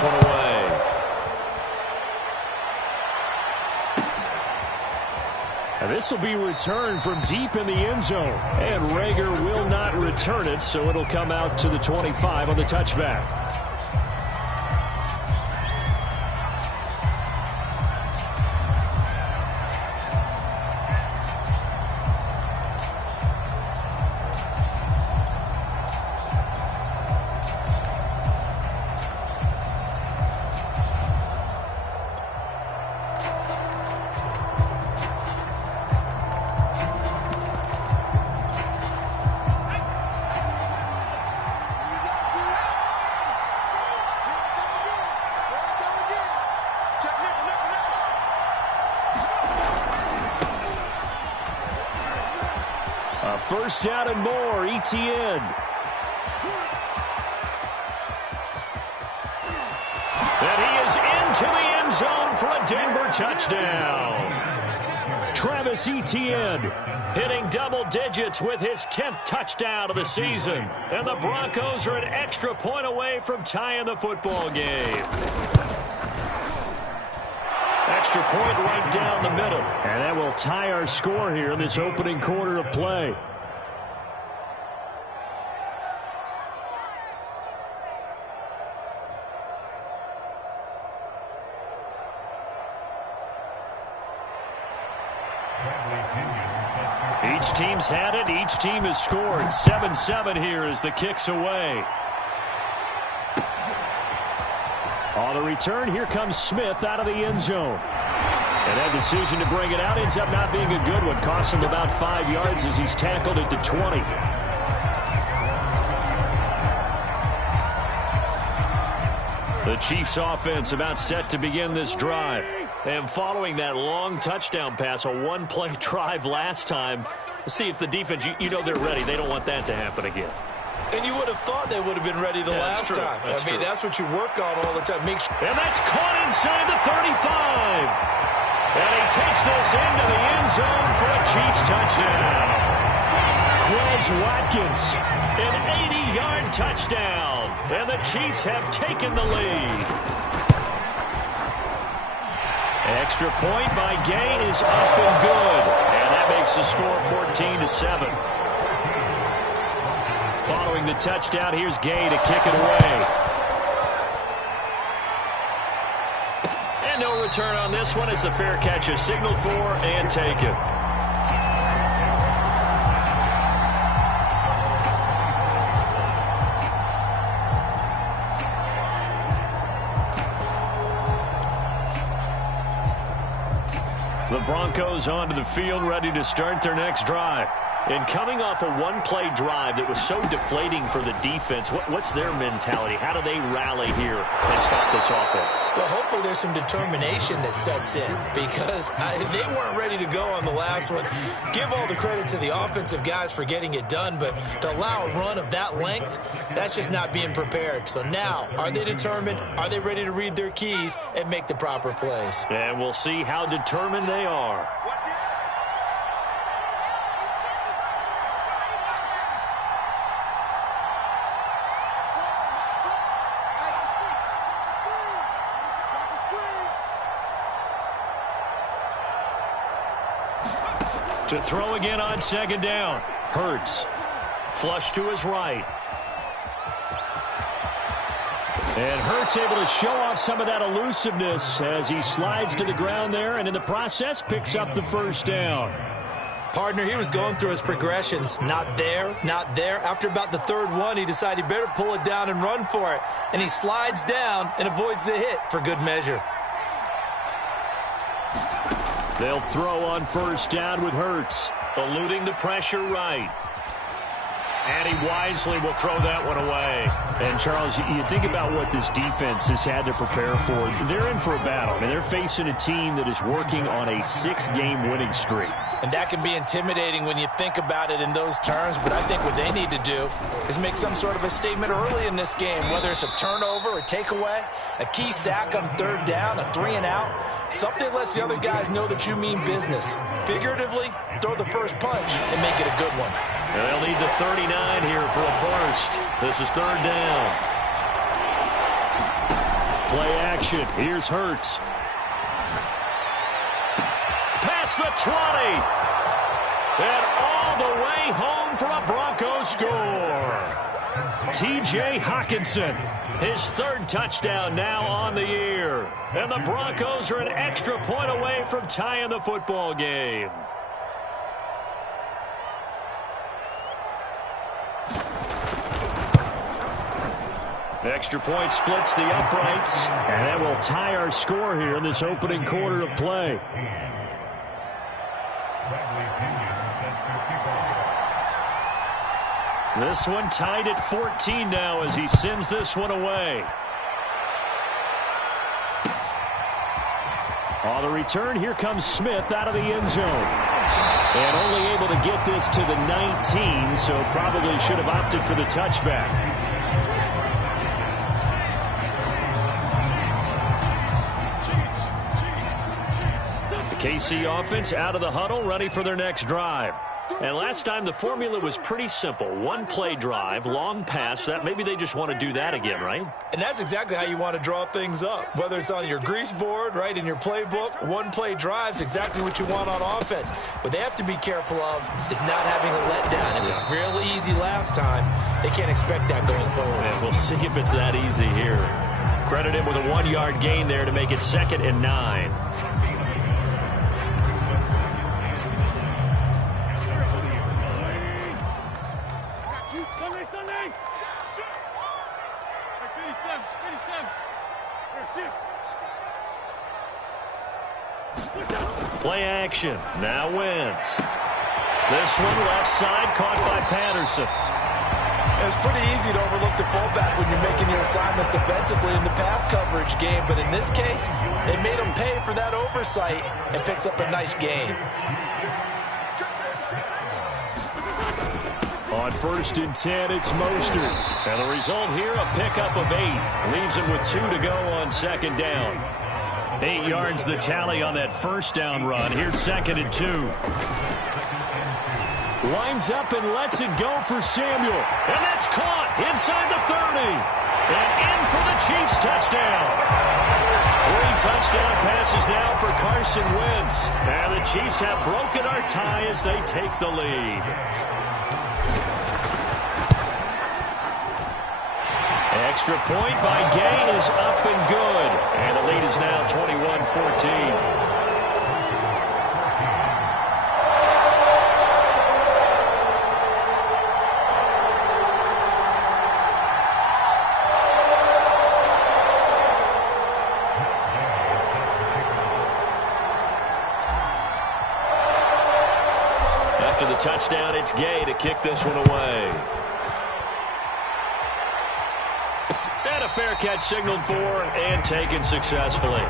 this one away. And this will be returned from deep in the end zone. And Rager will not return it, so it'll come out to the 25 on the touchback. First down and more, ETN. And he is into the end zone for a Denver touchdown. Travis Etienne hitting double digits with his 10th touchdown of the season. And the Broncos are an extra point away from tying the football game. Extra point right down the middle. And that will tie our score here in this opening quarter of play. Each team's had it. Each team has scored. 7-7 here as the kick's away. On the return, here comes Smith out of the end zone. And that decision to bring it out ends up not being a good one. Costs him about 5 yards as he's tackled at the 20. The Chiefs offense about set to begin this drive. And following that long touchdown pass, a one-play drive last time, let's see if the defense, you know they're ready. They don't want that to happen again. And you would have thought they would have been ready the last time. I mean, that's what you work on all the time. Make sure. And that's caught inside the 35. And he takes this into the end zone for a Chiefs touchdown. Quez Watkins, an 80-yard touchdown. And the Chiefs have taken the lead. Extra point by Gay is up and good. And that makes the score 14-7. Following the touchdown, here's Gay to kick it away. And no return on this one as the fair catch is signaled for and taken. The Broncos onto the field, ready to start their next drive. And coming off a one-play drive that was so deflating for the defense, what's their mentality? How do they rally here and stop this offense? Well, hopefully there's some determination that sets in because they weren't ready to go on the last one. Give all the credit to the offensive guys for getting it done, but to allow a run of that length, that's just not being prepared. So now, are they determined? Are they ready to read their keys and make the proper plays? And we'll see how determined they are. To throw again on second down. Hurts. Flush to his right. And Hurts able to show off some of that elusiveness as he slides to the ground there and in the process picks up the first down. Partner, he was going through his progressions. Not there, not there. After about the third one, he decided he better pull it down and run for it. And he slides down and avoids the hit for good measure. They'll throw on first down with Hurts, eluding the pressure right. And he wisely will throw that one away. And, Charles, you think about what this defense has had to prepare for. They're in for a battle. I mean, they're facing a team that is working on a 6-game winning streak. And that can be intimidating when you think about it in those terms. But I think what they need to do is make some sort of a statement early in this game, whether it's a turnover, a takeaway, a key sack on third down, a 3-and-out. Something that lets the other guys know that you mean business. Figuratively, throw the first punch and make it a good one. And they'll need the 39 here for a first. This is third down. Play action. Here's Hurts. Past the 20. And all the way home for a Broncos score. T.J. Hockenson, his third touchdown now on the year. And the Broncos are an extra point away from tying the football game. Extra point splits the uprights, and that will tie our score here in this opening quarter of play. This one tied at 14 now as he sends this one away. On the return, here comes Smith out of the end zone. And only able to get this to the 19, so probably should have opted for the touchback. The KC offense out of the huddle, ready for their next drive. And last time the formula was pretty simple. One play drive, long pass. That maybe they just want to do that again, right? And that's exactly how you want to draw things up. Whether it's on your grease board, right, in your playbook, one play drive's exactly what you want on offense. What they have to be careful of is not having a letdown. It was real easy last time. They can't expect that going forward. And we'll see if it's that easy here. Credit him with a 1-yard gain there to make it 2nd and 9. Play action. Now Wentz. This one left side caught by Patterson. It's pretty easy to overlook the fullback when you're making your assignments defensively in the pass coverage game. But in this case, they made him pay for that oversight and picks up a nice gain. On 1st and 10, it's Mostert. And the result here, a pickup of 8. Leaves him with 2 to go on 2nd down. 8 yards the tally on that 1st down run. Here's 2nd and 2. Winds up and lets it go for Samuel. And that's caught inside the 30. And in for the Chiefs touchdown. 3 touchdown passes now for Carson Wentz. And the Chiefs have broken our tie as they take the lead. Extra point by Gay is up and good. And the lead is now 21-14. After the touchdown, it's Gay to kick this one away. And a fair catch signaled for and taken successfully.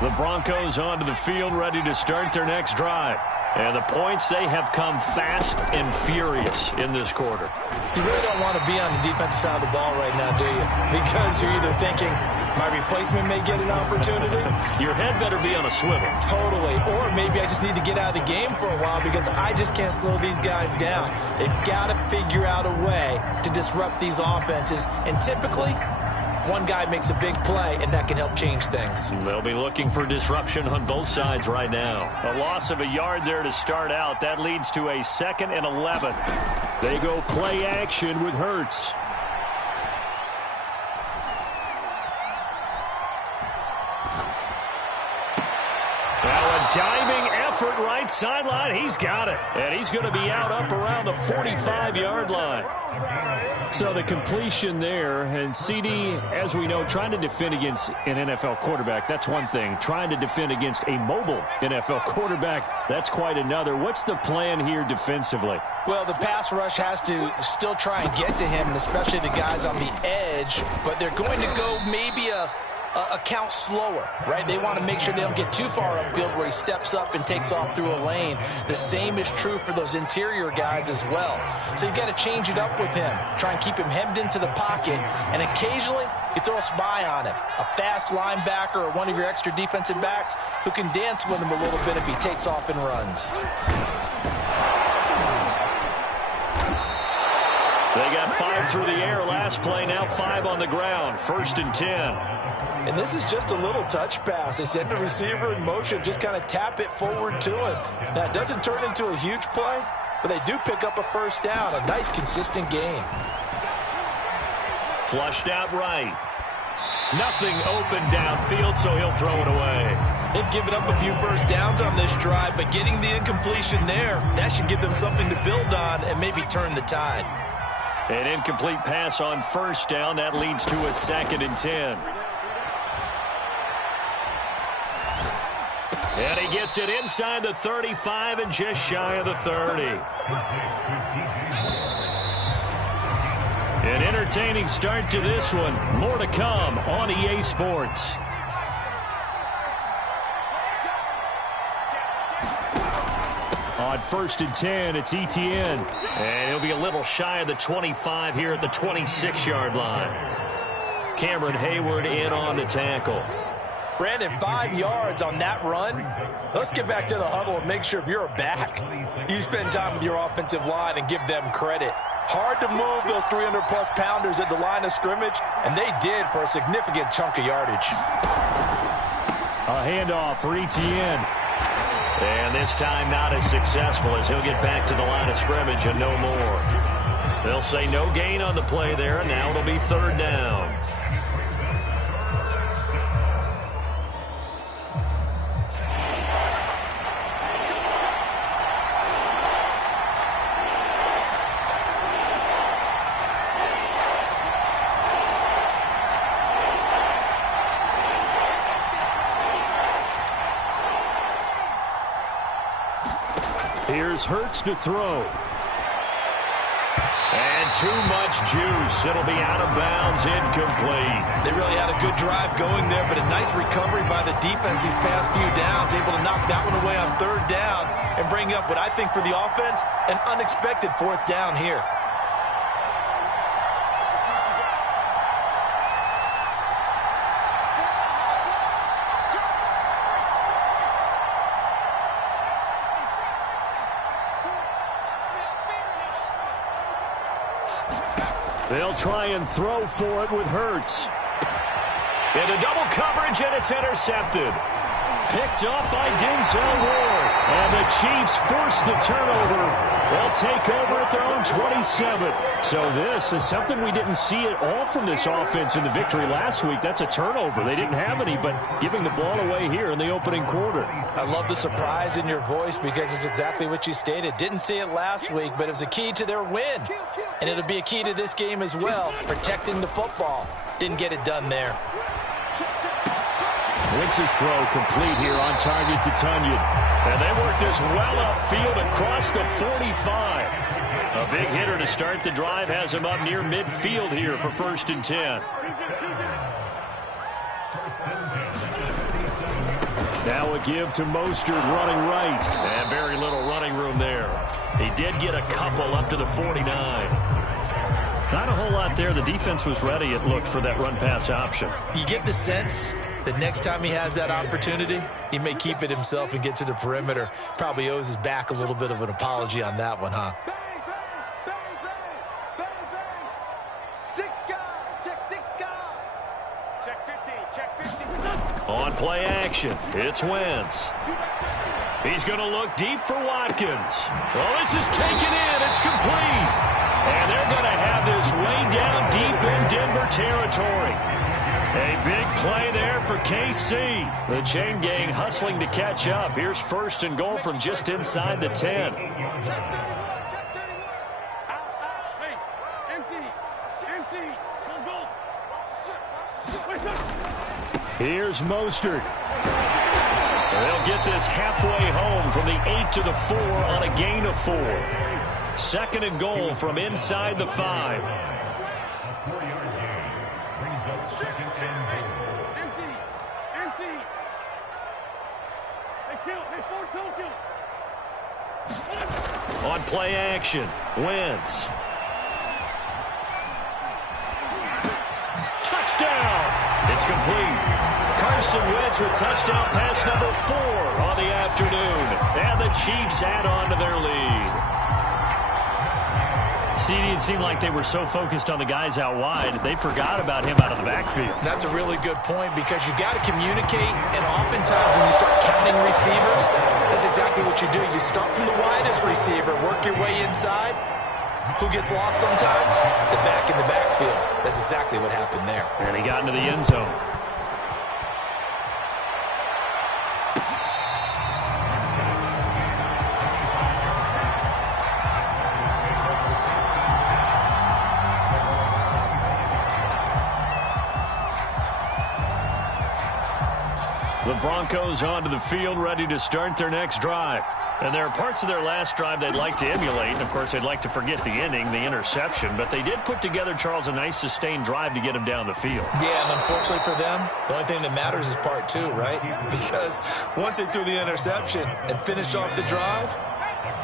The Broncos onto the field, ready to start their next drive. And the points, they have come fast and furious in this quarter. You really don't want to be on the defensive side of the ball right now, do you? Because you're either thinking, my replacement may get an opportunity. Your head better be on a swivel. Totally. Or maybe I just need to get out of the game for a while because I just can't slow these guys down. They've got to figure out a way to disrupt these offenses. And typically, one guy makes a big play, and that can help change things. They'll be looking for disruption on both sides right now. A loss of a yard there to start out. That leads to a 2nd and 11. They go play action with Hurts. Diving effort right sideline. He's got it. And he's going to be out up around the 45-yard line. So the completion there. And CD, as we know, trying to defend against an NFL quarterback, that's one thing. Trying to defend against a mobile NFL quarterback, that's quite another. What's the plan here defensively? Well, the pass rush has to still try and get to him, and especially the guys on the edge. But they're going to go maybe a count slower, right? They want to make sure they don't get too far upfield where he steps up and takes off through a lane. The same is true for those interior guys as well. So you've got to change it up with him. Try and keep him hemmed into the pocket and occasionally You throw a spy on him, a fast linebacker or one of your extra defensive backs who can dance with him a little bit if he takes off and runs. They got 5 through the air last play, now 5 on the ground. 1st and 10. And this is just a little touch pass. They send the receiver in motion, just kind of tap it forward to him. Now, it doesn't turn into a huge play, but they do pick up a first down, a nice, consistent gain. Flushed out right. Nothing open downfield, so he'll throw it away. They've given up a few first downs on this drive, but getting the incompletion there, that should give them something to build on and maybe turn the tide. An incomplete pass on 1st down. That leads to a 2nd and 10. And he gets it inside the 35 and just shy of the 30. An entertaining start to this one. More to come on EA Sports. On 1st and 10, it's Etienne. And he'll be a little shy of the 25 here at the 26-yard line. Cameron Hayward in on the tackle. Brandon, 5 yards on that run. Let's get back to the huddle and make sure if you're a back, you spend time with your offensive line and give them credit. Hard to move those 300-plus pounders at the line of scrimmage, and they did for a significant chunk of yardage. A handoff for Etienne. And this time not as successful as he'll get back to the line of scrimmage and no more. They'll say no gain on the play there, and now it'll be 3rd down. Here's Hurts to throw. And too much juice. It'll be out of bounds, incomplete. They really had a good drive going there, but a nice recovery by the defense these past few downs, able to knock that one away on 3rd down and bring up what I think for the offense, an unexpected 4th down here. They'll try and throw for it with Hurts. Into double coverage, and it's intercepted. Picked off by Denzel Ward. And the Chiefs force the turnover. They'll take over at their own 27. So this is something we didn't see at all from this offense in the victory last week. That's a turnover. They didn't have any, but giving the ball away here in the opening quarter. I love the surprise in your voice because it's exactly what you stated. Didn't see it last week, but it was a key to their win. And it'll be a key to this game as well, protecting the football. Didn't get it done there. Wentz's throw complete here on target to Tunyon. And they work this well upfield across the 45. A big hitter to start the drive has him up near midfield here for 1st and 10. Now a give to Mostert running right. And very little running room there. He did get a couple up to the 49. Not a whole lot there. The defense was ready, it looked, for that run-pass option. You get the sense that next time he has that opportunity, he may keep it himself and get to the perimeter. Probably owes his back a little bit of an apology on that one, huh? On play action, it's Wentz. He's going to look deep for Watkins. Oh, this is taken in. It's complete. And they're going to have this way down deep in Denver territory. A big play there for KC. The chain gang hustling to catch up. Here's 1st and goal from just inside the 10. Here's Mostert. They'll get this halfway home from the 8 to the 4 on a gain of 4. 2nd and goal from inside the 5. On play action, Wentz. touchdown. It's complete. Carson Wentz with touchdown pass number 4 on the afternoon. And the Chiefs add on to their lead. CD, it seemed like they were so focused on the guys out wide, they forgot about him out of the backfield. That's a really good point because you got to communicate, and oftentimes when you start counting receivers, that's exactly what you do. You start from the widest receiver, work your way inside. Who gets lost sometimes? The back in the backfield. That's exactly what happened there. And he got into the end zone. The Broncos onto the field, ready to start their next drive. And there are parts of their last drive they'd like to emulate. And, of course, they'd like to forget the ending, the interception. But they did put together, Charles, a nice sustained drive to get him down the field. Yeah, and unfortunately for them, the only thing that matters is part 2, right? Because once they threw the interception and finished off the drive,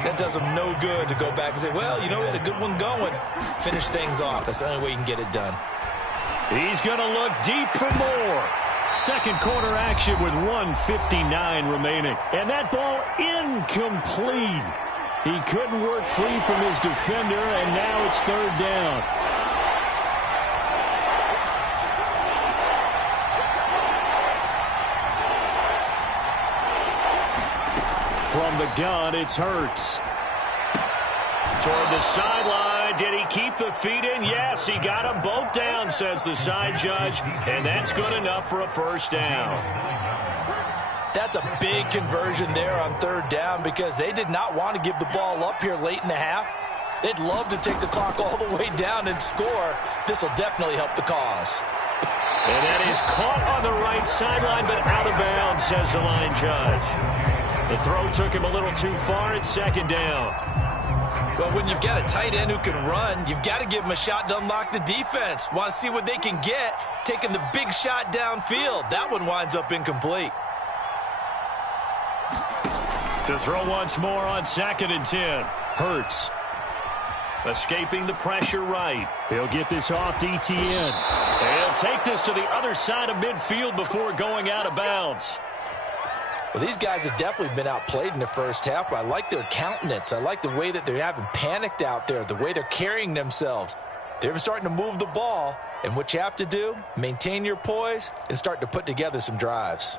that does them no good to go back and say, well, you know, we had a good one going. Finish things off. That's the only way you can get it done. He's going to look deep for more. Second quarter action with 1:59 remaining. And that ball incomplete. He couldn't work free from his defender, and now it's third down. From the gun, it's Hurts. Toward the sideline. Did he keep the feet in? Yes, he got them both down, says the side judge. And that's good enough for a first down. That's a big conversion there on third down because they did not want to give the ball up here late in the half. They'd love to take the clock all the way down and score. This will definitely help the cause. And that is caught on the right sideline, but out of bounds, says the line judge. The throw took him a little too far. It's second down. Well, when you've got a tight end who can run, you've got to give him a shot to unlock the defense. Want to see what they can get, taking the big shot downfield. That one winds up incomplete. To throw once more on 2nd and 10. Hurts. Escaping the pressure right. He'll get this off to Etienne. He'll take this to the other side of midfield before going out of bounds. Well, these guys have definitely been outplayed in the first half, but I like their countenance. I like the way that they haven't panicked out there, the way they're carrying themselves. They're starting to move the ball, and what you have to do, maintain your poise and start to put together some drives.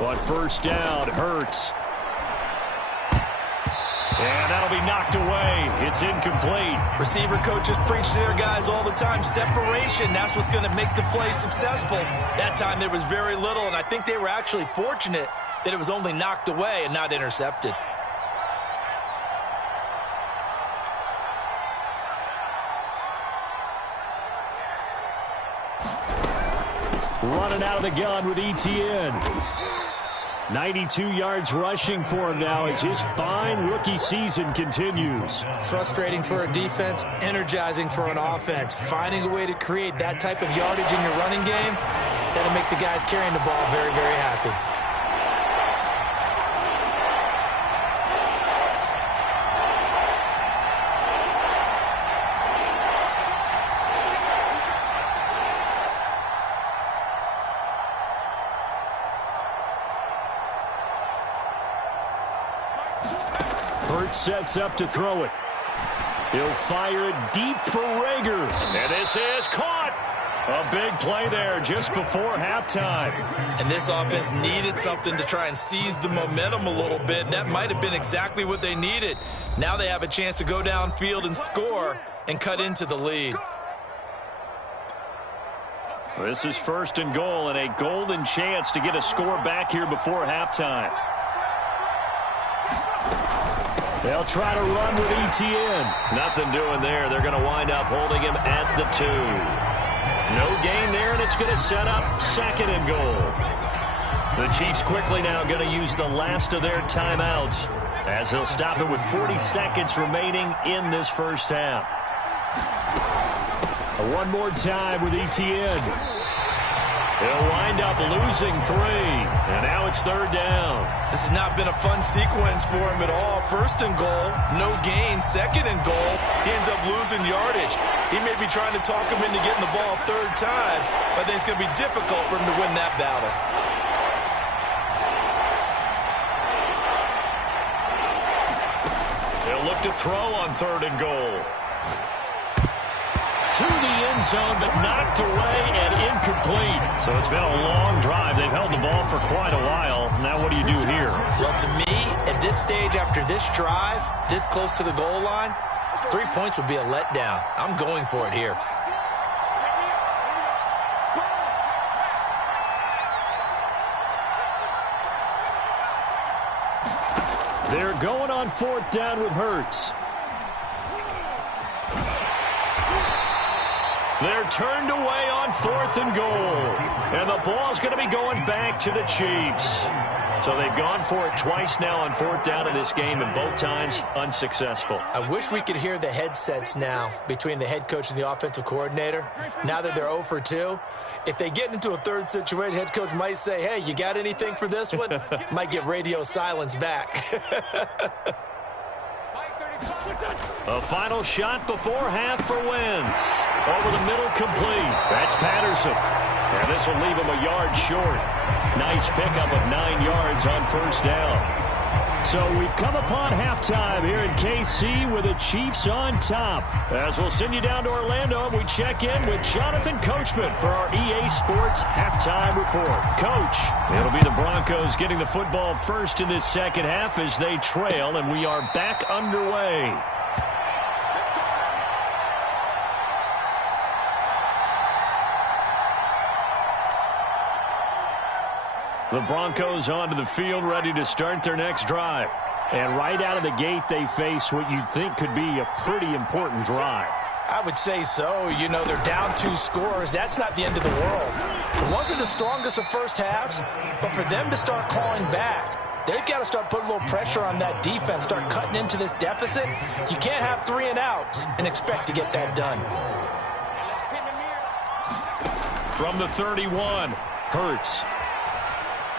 On first down, Hurts. And that'll be knocked away. It's incomplete. Receiver coaches preach to their guys all the time. Separation, that's what's going to make the play successful. That time there was very little, and I think they were actually fortunate that it was only knocked away and not intercepted. Running out of the gun with Etienne. 92 yards rushing for him now as his fine rookie season continues. Frustrating for a defense, energizing for an offense. Finding a way to create that type of yardage in your running game, that'll make the guys carrying the ball very, very happy. Sets up to throw it. He'll fire it deep for Rager. And this is caught. A big play there just before halftime. And this offense needed something to try and seize the momentum a little bit. And that might have been exactly what they needed. Now they have a chance to go downfield and score and cut into the lead. This is 1st and goal and a golden chance to get a score back here before halftime. They'll try to run with Etienne. Nothing doing there. They're going to wind up holding him at the 2. No gain there, and it's going to set up 2nd and goal. The Chiefs quickly now going to use the last of their timeouts as he'll stop it with 40 seconds remaining in this first half. One more time with Etienne. He'll wind up losing 3, and now it's third down. This has not been a fun sequence for him at all. First and goal, no gain. Second and goal, he ends up losing yardage. He may be trying to talk him into getting the ball third time, but I think it's going to be difficult for him to win that battle. They'll look to throw on third and goal. To the end zone, but knocked away and incomplete. So it's been a long drive. They've held the ball for quite a while. Now what do you do here? Well, to me, at this stage after this drive, this close to the goal line, 3 points would be a letdown. I'm going for it here. They're going on fourth down with Hurts. They're turned away on fourth and goal. And the ball's going to be going back to the Chiefs. So they've gone for it twice now on fourth down in this game, and both times unsuccessful. I wish we could hear the headsets now between the head coach and the offensive coordinator. Now that they're 0 for 2, if they get into a third situation, head coach might say, hey, you got anything for this one? Might get radio silence back. A final shot before half for Wentz. Over the middle, complete. That's Patterson. And this will leave him a yard short. Nice pickup of 9 yards on first down. So we've come upon halftime here in KC with the Chiefs on top. As we'll send you down to Orlando, we check in with Jonathan Coachman for our EA Sports Halftime Report. Coach, it'll be the Broncos getting the football first in this second half as they trail, and we are back underway. The Broncos onto the field, ready to start their next drive. And right out of the gate, they face what you'd think could be a pretty important drive. I would say so. You know, they're down 2 scores. That's not the end of the world. It wasn't the strongest of first halves, but for them to start clawing back, they've got to start putting a little pressure on that defense, start cutting into this deficit. You can't have 3 and outs and expect to get that done. From the 31, Hurts.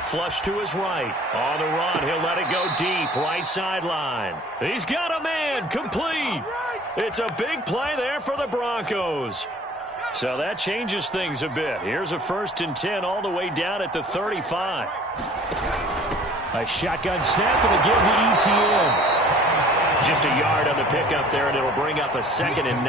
Flush to his right. On the run, he'll let it go deep. Right sideline. He's got a man. Complete. It's a big play there for the Broncos. So that changes things a bit. Here's a 1st and 10 all the way down at the 35. A shotgun snap and a give to Etienne. Just a yard on the pickup there, and it'll bring up a 2nd and 9.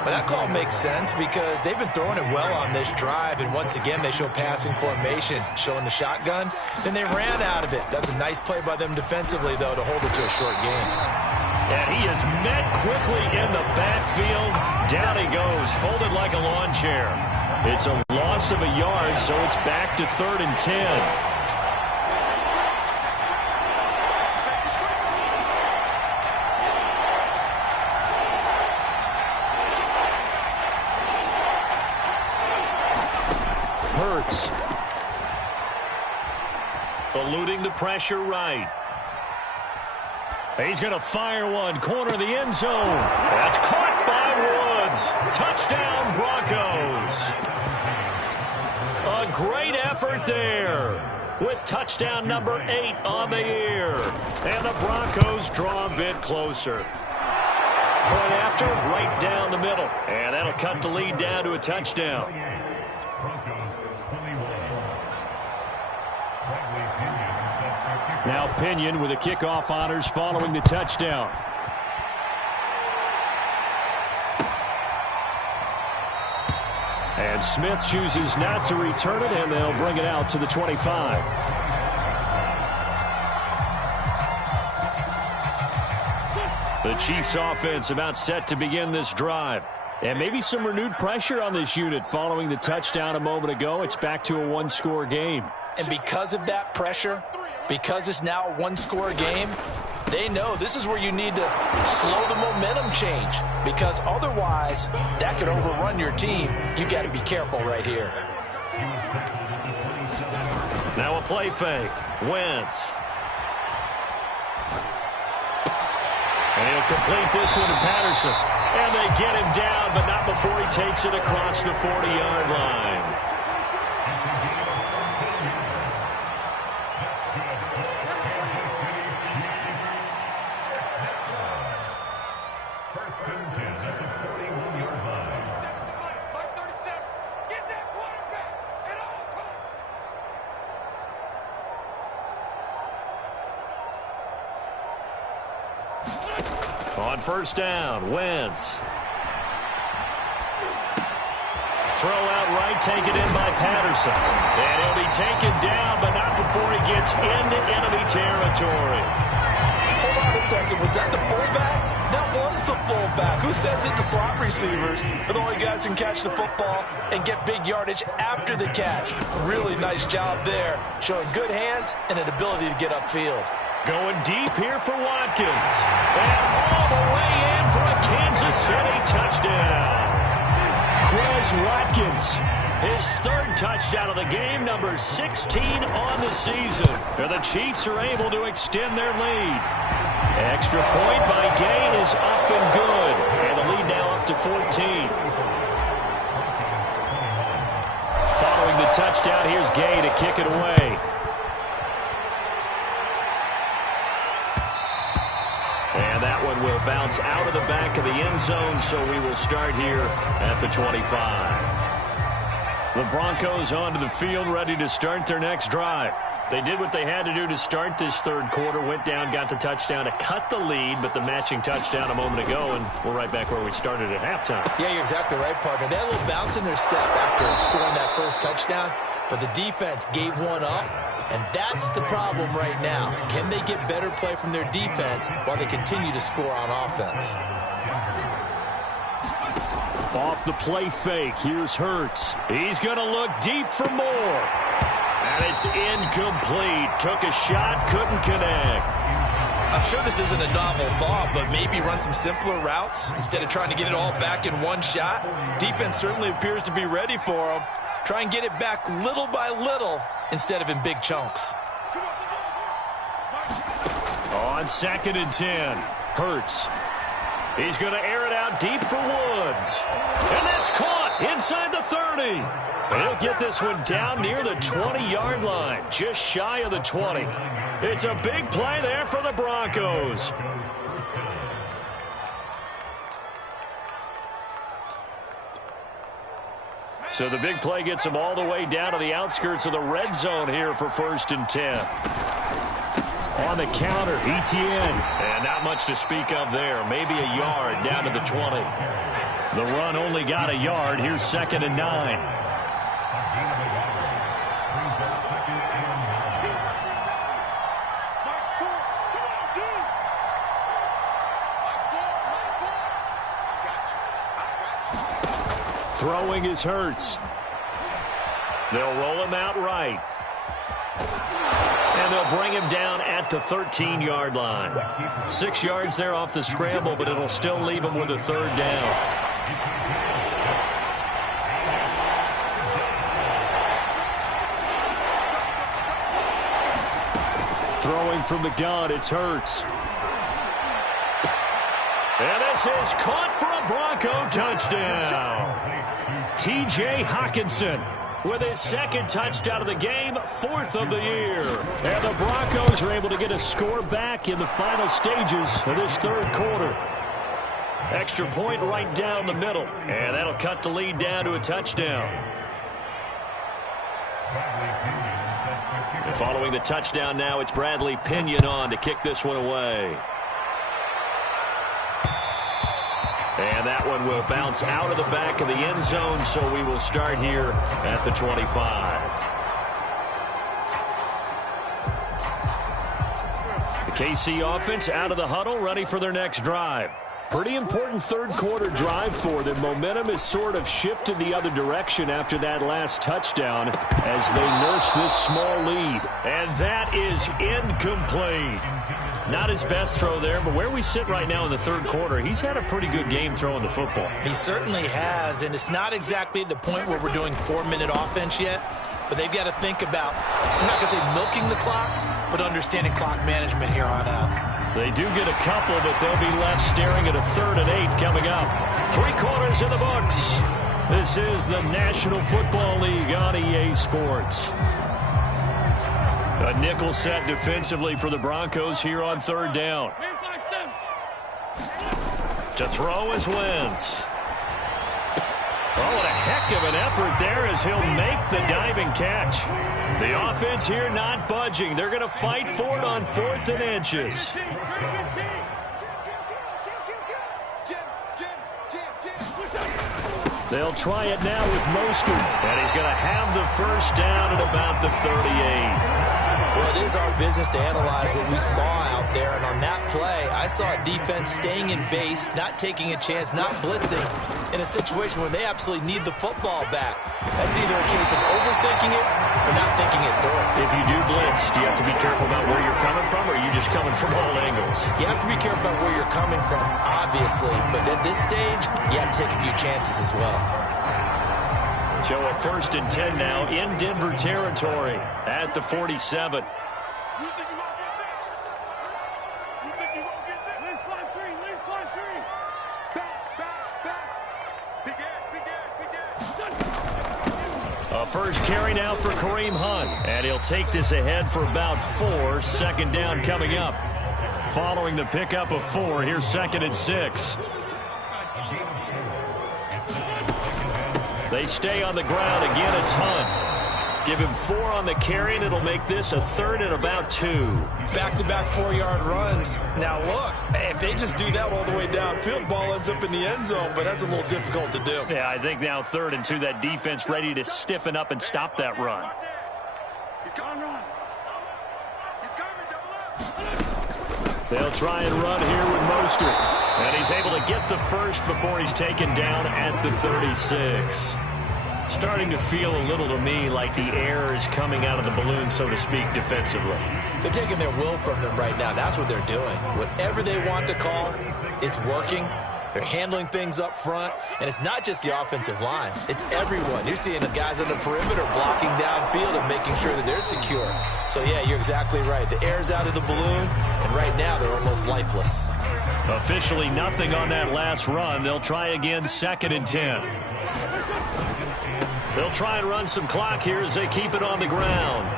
Well, that call makes sense because they've been throwing it well on this drive, and once again, they show passing formation, showing the shotgun. Then they ran out of it. That's a nice play by them defensively, though, to hold it to a short game. And he is met quickly in the backfield. Down he goes, folded like a lawn chair. It's a loss of a yard, so it's back to 3rd and 10. Hurts. Eluding the pressure right. He's going to fire one. Corner of the end zone. That's caught by Woods. Touchdown, Broncos. A great effort there with touchdown number 8 on the year. And the Broncos draw a bit closer. Point after, right down the middle. And that'll cut the lead down to a touchdown. Now Pinion with the kickoff honors following the touchdown. And Smith chooses not to return it, and they'll bring it out to the 25. The Chiefs offense about set to begin this drive. And maybe some renewed pressure on this unit following the touchdown a moment ago. It's back to a 1-score game. And because of that pressure, because it's now a 1-score game, they know this is where you need to slow the momentum change, because otherwise that could overrun your team. You got to be careful right here. Now a play fake. Wentz. And he'll complete this one to Patterson. And they get him down, but not before he takes it across the 40-yard line. On first down, Wentz. Throw out right, taken in by Patterson. And he'll be taken down, but not before he gets into enemy territory. Hold on a second. Was that the fullback? That was the fullback. Who says it? The slot receivers are the only guys who can catch the football and get big yardage after the catch. Really nice job there, showing good hands and an ability to get upfield. Going deep here for Watkins. And all the way in for a Kansas City touchdown. Chris Watkins, his third touchdown of the game, number 16 on the season. And the Chiefs are able to extend their lead. Extra point by Gain is up and good. And the lead now up to 14. Following the touchdown, here's Gain to kick it away. And that one will bounce out of the back of the end zone, so we will start here at the 25. The Broncos onto the field, ready to start their next drive. They did what they had to do to start this third quarter, went down, got the touchdown to cut the lead, but the matching touchdown a moment ago, and we're right back where we started at halftime. Yeah, you're exactly right, partner. They had a little bounce in their step after scoring that first touchdown, but the defense gave one up. And that's the problem right now. Can they get better play from their defense while they continue to score on offense? Off the play fake, here's Hurts. He's going to look deep for more. And it's incomplete. Took a shot, couldn't connect. I'm sure this isn't a novel thought, but maybe run some simpler routes instead of trying to get it all back in one shot. Defense certainly appears to be ready for them. Try and get it back little by little instead of in big chunks. On 2nd and 10, Hurts. He's going to air it out deep for Woods. And that's caught inside the 30. And he'll get this one down near the 20-yard line, just shy of the 20. It's a big play there for the Broncos. So the big play gets them all the way down to the outskirts of the red zone here for 1st and 10. On the counter, ETN. And not much to speak of there. Maybe a yard down to the 20. The run only got a yard. Here's 2nd and 9. Throwing is Hurts. They'll roll him out right. And they'll bring him down at the 13-yard line. 6 yards there off the scramble, but it'll still leave him with a 3rd down. Throwing from the gun, it's Hurts. And this is caught for a Bronco touchdown. T.J. Hockenson with his 2nd touchdown of the game, 4th of the year. And the Broncos are able to get a score back in the final stages of this 3rd quarter. Extra point right down the middle. And that'll cut the lead down to a touchdown. And following the touchdown now, it's Bradley Pinion on to kick this one away. And that one will bounce out of the back of the end zone, so we will start here at the 25. The KC offense out of the huddle, ready for their next drive. Pretty important 3rd quarter drive for them. Momentum has sort of shifted the other direction after that last touchdown as they nurse this small lead. And that is incomplete. Not his best throw there, but where we sit right now in the 3rd quarter, he's had a pretty good game throwing the football. He certainly has, and it's not exactly at the point where we're doing 4-minute offense yet, but they've got to think about, I'm not going to say milking the clock, but understanding clock management here on out. They do get a couple, but they'll be left staring at a 3rd and 8 coming up. 3 quarters in the books. This is the National Football League on EA Sports. A nickel set defensively for the Broncos here on 3rd down. To throw is Wentz. Oh, what a heck of an effort there as he'll make the diving catch. The offense here not budging. They're going to fight for it on 4th and inches. They'll try it now with Mostert. And he's going to have the first down at about the 38. Well, it is our business to analyze what we saw out there. And on that play, I saw a defense staying in base, not taking a chance, not blitzing in a situation where they absolutely need the football back. That's either a case of overthinking it or not thinking it through. If you do blitz, do you have to be careful about where you're coming from, or are you just coming from all angles? You have to be careful about where you're coming from, obviously. But at this stage, you have to take a few chances as well. So a 1st and 10 now in Denver territory at the 47. A first carry now for Kareem Hunt, and he'll take this ahead for about 4. 2nd down coming up. Following the pickup of 4, here's 2nd and 6. They stay on the ground. Again, it's Hunt. Give him 4 on the carry, and it'll make this a 3rd and about 2. Back-to-back 4-yard runs. Now, look, if they just do that all the way downfield, ball ends up in the end zone, but that's a little difficult to do. Yeah, I think now 3rd and 2, that defense ready to stiffen up and stop that run. They'll try and run here with Mostert. And he's able to get the first before he's taken down at the 36. Starting to feel a little to me like the air is coming out of the balloon, so to speak, defensively. They're taking their will from them right now. That's what they're doing. Whatever they want to call, it's working. They're handling things up front, and it's not just the offensive line. It's everyone. You're seeing the guys on the perimeter blocking downfield and making sure that they're secure. So, yeah, you're exactly right. The air's out of the balloon, and right now they're almost lifeless. Officially nothing on that last run. They'll try again, 2nd and 10. They'll try and run some clock here as they keep it on the ground.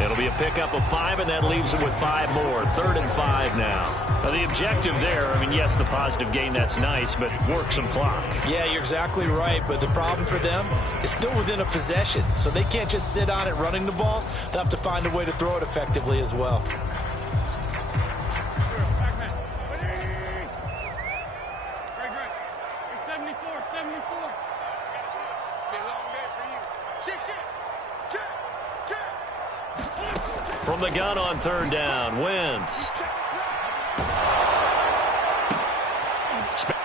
It'll be a pickup of 5, and that leaves them with 5 more. 3rd and 5 now. Now, the objective there, I mean, yes, the positive gain, that's nice, but work some clock. Yeah, you're exactly right, but the problem for them is still within a possession, so they can't just sit on it running the ball. They'll have to find a way to throw it effectively as well. From the gun on 3rd down, Wentz.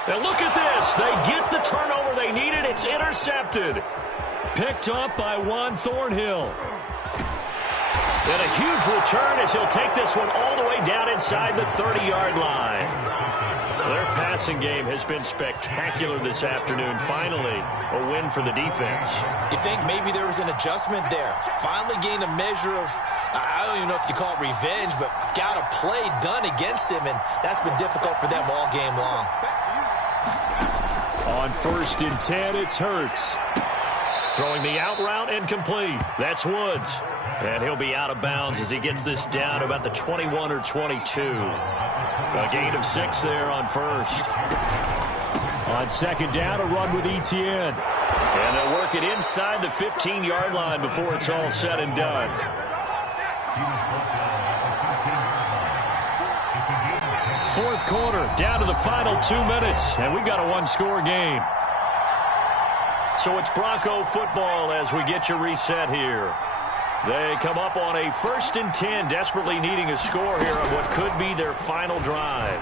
Now look at this. They get the turnover they needed. It's intercepted. Picked up by Juan Thornhill. And a huge return as he'll take this one all the way down inside the 30-yard line. Their passing game has been spectacular this afternoon. Finally, a win for the defense. You think maybe there was an adjustment there. Finally gained a measure of, I don't even know if you call it revenge, but got a play done against him, and that's been difficult for them all game long. On 1st and 10, it's Hurts. Throwing the out route and complete. That's Woods. And he'll be out of bounds as he gets this down about the 21 or 22. A gain of 6 there on 1st. On 2nd down, a run with Etienne. And they'll work it inside the 15-yard line before it's all said and done. Fourth quarter, down to the final 2 minutes, and we've got a one-score game. So it's Bronco football as we get you reset here. They come up on a 1st and 10, desperately needing a score here on what could be their final drive.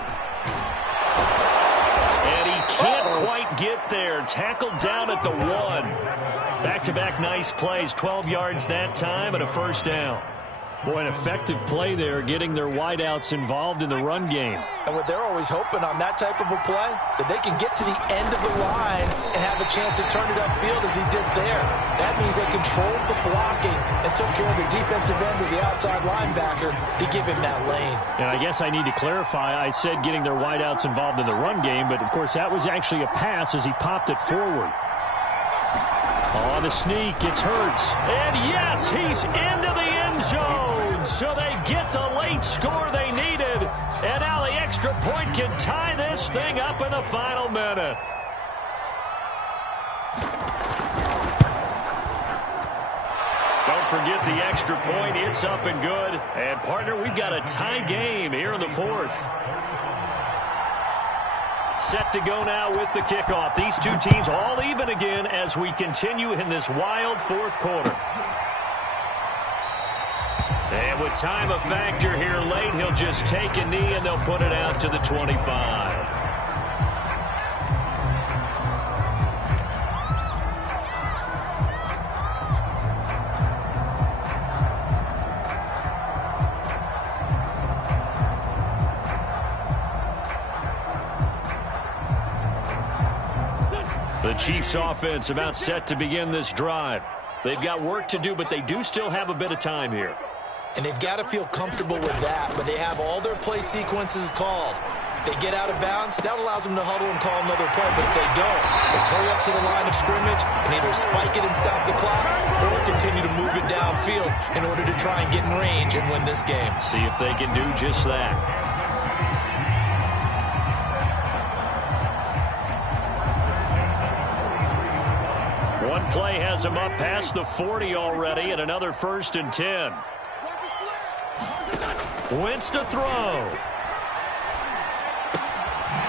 And he can't quite get there. Tackled down at the 1. Back-to-back nice plays, 12 yards that time and a 1st down. Boy, an effective play there, getting their wideouts involved in the run game. And what they're always hoping on that type of a play, that they can get to the end of the line and have a chance to turn it upfield as he did there. That means they controlled the blocking and took care of the defensive end of the outside linebacker to give him that lane. And I guess I need to clarify, I said getting their wideouts involved in the run game, but of course that was actually a pass as he popped it forward. On the sneak, it's Hurts. And yes, he's into the end zone. So they get the late score they needed. And now the extra point can tie this thing up in the final minute. Don't forget the extra point. It's up and good. And, partner, we've got a tie game here in the fourth. Set to go now with the kickoff. These two teams all even again as we continue in this wild fourth quarter. And with time a factor here late, he'll just take a knee and they'll put it out to the 25. The Chiefs offense about set to begin this drive. They've got work to do, but they do still have a bit of time here. And they've got to feel comfortable with that, but they have all their play sequences called. If they get out of bounds, that allows them to huddle and call another play, but if they don't, let's hurry up to the line of scrimmage and either spike it and stop the clock or continue to move it downfield in order to try and get in range and win this game. See if they can do just that. One play has him up past the 40 already, and another 1st and 10. Wentz to throw.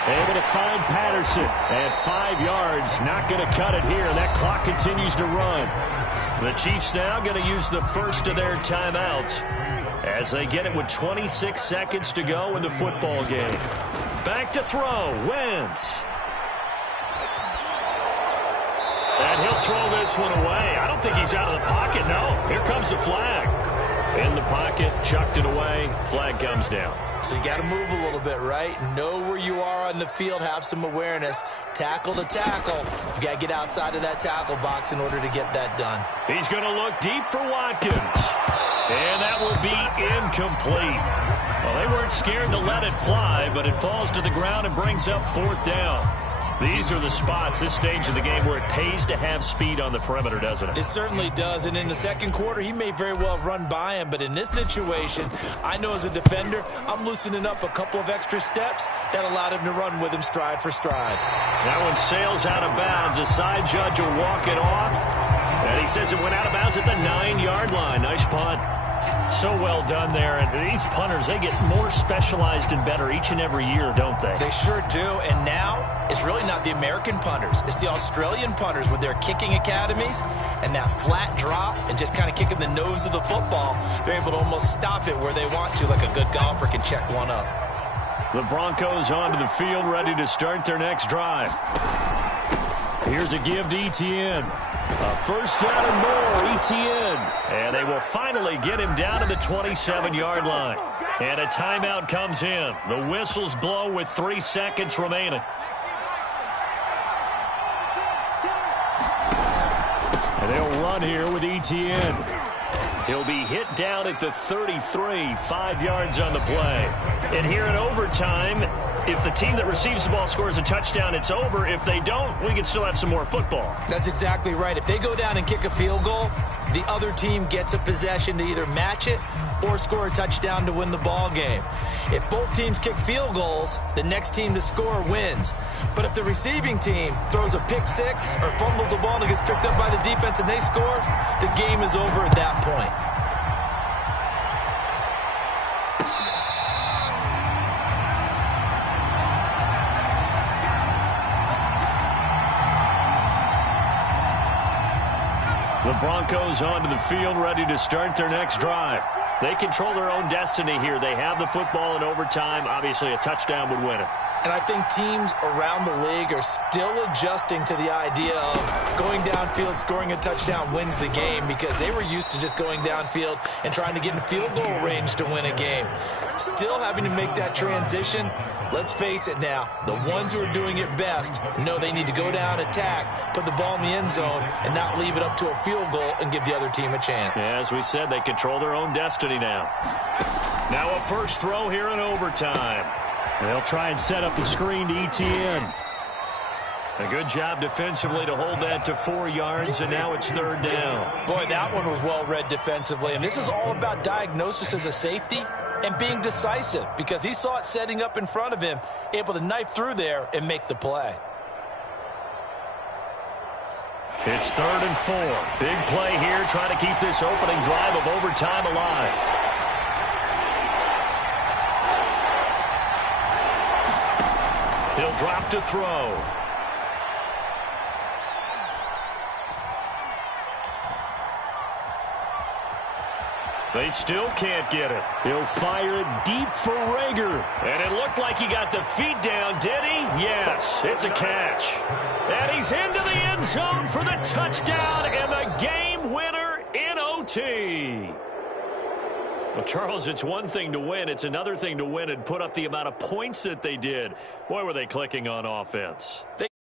Able to find Patterson at 5 yards. Not going to cut it here. That clock continues to run. The Chiefs now going to use the first of their timeouts as they get it with 26 seconds to go in the football game. Back to throw. Wentz. And he'll throw this one away. I don't think he's out of the pocket, no. Here comes the flag. In the pocket, chucked it away. Flag comes down. So you got to move a little bit, right? Know where you are on the field, have some awareness. Tackle to tackle. You got to get outside of that tackle box in order to get that done. He's going to look deep for Watkins. And that will be incomplete. Well, they weren't scared to let it fly, but it falls to the ground and brings up 4th down. These are the spots, this stage of the game, where it pays to have speed on the perimeter, doesn't it? It certainly does, and in the second quarter, he may very well have run by him, but in this situation, I know as a defender, I'm loosening up a couple of extra steps that allowed him to run with him stride for stride. That one sails out of bounds. The side judge will walk it off, and he says it went out of bounds at the 9-yard line. Nice punt. So well done there, and these punters, they get more specialized and better each and every year, don't they? They sure do, and now it's really not the American punters. It's the Australian punters with their kicking academies and that flat drop and just kind of kicking the nose of the football. They're able to almost stop it where they want to, like a good golfer can check one up. The Broncos onto the field, ready to start their next drive. Here's a give to Etienne. A 1st down and more, Etienne. And they will finally get him down to the 27-yard line. And a timeout comes in. The whistles blow with 3 seconds remaining. And they'll run here with Etienne. He'll be hit down at the 33, 5 yards on the play. And here in overtime, if the team that receives the ball scores a touchdown, it's over. If they don't, we can still have some more football. That's exactly right. If they go down and kick a field goal, the other team gets a possession to either match it or score a touchdown to win the ball game. If both teams kick field goals, the next team to score wins. But if the receiving team throws a pick six or fumbles the ball and it gets picked up by the defense and they score, the game is over at that point. The Broncos onto the field, ready to start their next drive. They control their own destiny here. They have the football in overtime. Obviously, a touchdown would win it. And I think teams around the league are still adjusting to the idea of going downfield, scoring a touchdown wins the game, because they were used to just going downfield and trying to get in field goal range to win a game. Still having to make that transition. Let's face it now, the ones who are doing it best know they need to go down, attack, put the ball in the end zone, and not leave it up to a field goal and give the other team a chance. Yeah, as we said, they control their own destiny now. Now a first throw here in overtime. They'll try and set up the screen to ETN. A good job defensively to hold that to 4 yards, and now it's third down. Boy, that one was well read defensively, and this is all about diagnosis as a safety and being decisive, because he saw it setting up in front of him, able to knife through there and make the play. It's 3rd and 4. Big play here, trying to keep this opening drive of overtime alive. He'll drop to throw. They still can't get it. He'll fire it deep for Rager. And it looked like he got the feet down, did he? Yes, it's a catch. And he's into the end zone for the touchdown and the game winner in OT. Well, Charles, it's one thing to win. It's another thing to win and put up the amount of points that they did. Boy, were they clicking on offense.